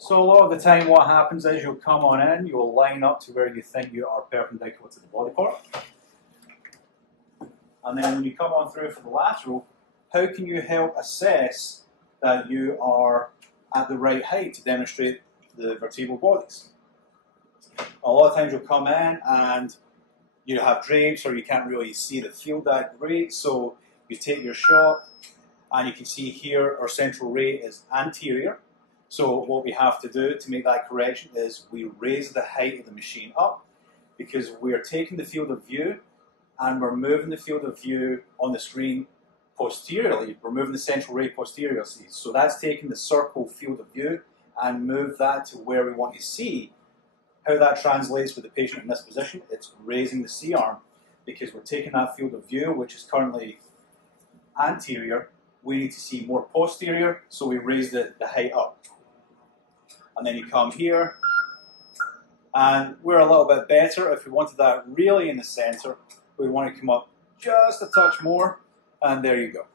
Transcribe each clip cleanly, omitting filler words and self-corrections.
So a lot of the time what happens is you'll come on in, you'll line up to where you think you are perpendicular to the body part. And then when you come on through for the lateral, how can you help assess that you are at the right height to demonstrate the vertebral bodies? A lot of times you'll come in and you have drapes or you can't really see the field that great, so you take your shot and you can see here our central ray is anterior. So what we have to do to make that correction is we raise the height of the machine up because we are taking the field of view and we're moving the field of view on the screen posteriorly. We're moving the central ray posteriorly. So that's taking the circle field of view and move that to where we want to see. How that translates with the patient in this position, it's raising the C-arm because we're taking that field of view, which is currently anterior. We need to see more posterior, so we raise the height up. And then you come here, and we're a little bit better. If we wanted that really in the center, we want to come up just a touch more, and there you go.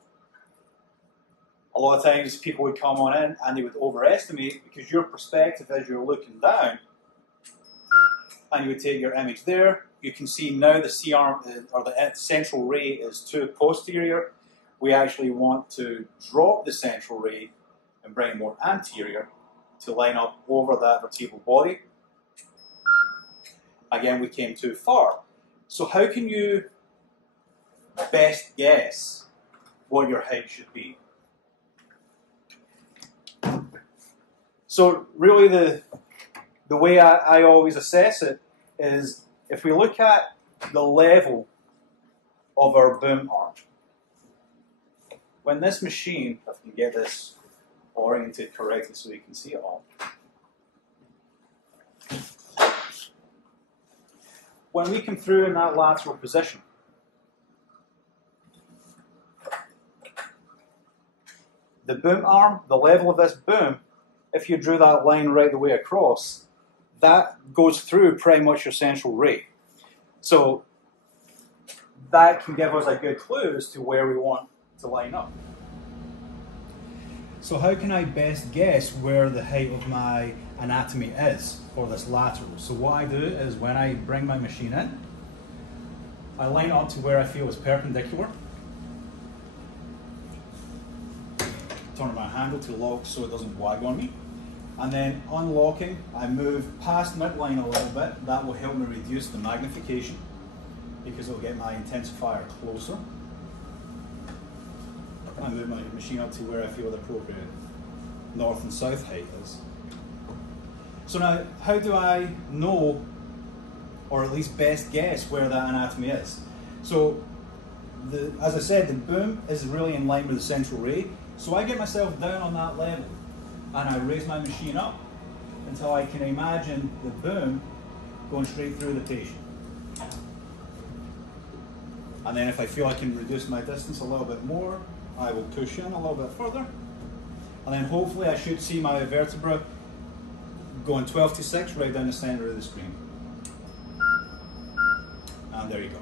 A lot of times people would come on in and they would overestimate because your perspective as you're looking down, and you would take your image there, you can see now the C-arm or the central ray is too posterior. We actually want to drop the central ray and bring it more anterior to line up over that vertebral body. Again, we came too far. So how can you best guess what your height should be? So really the way I always assess it is if we look at the level of our boom arm. When this machine, if I can get this oriented correctly so you can see it all. When we come through in that lateral position, the boom arm, the level of this boom, if you drew that line right the way across, that goes through pretty much your central ray. So that can give us a good clue as to where we want to line up. So how can I best guess where the height of my anatomy is for this lateral? So what I do is when I bring my machine in, I line up to where I feel is perpendicular. Turn my handle to lock so it doesn't wag on me. And then unlocking, I move past midline a little bit. That will help me reduce the magnification because it'll get my intensifier closer. I move my machine up to where I feel the appropriate north and south height is. So now, how do I know, or at least best guess, where that anatomy is? So, as I said, the boom is really in line with the central ray. So I get myself down on that level, and I raise my machine up until I can imagine the boom going straight through the patient. And then if I feel I can reduce my distance a little bit more, I will push in a little bit further, and then hopefully I should see my vertebra going 12 to 6 right down the center of the screen. And there you go.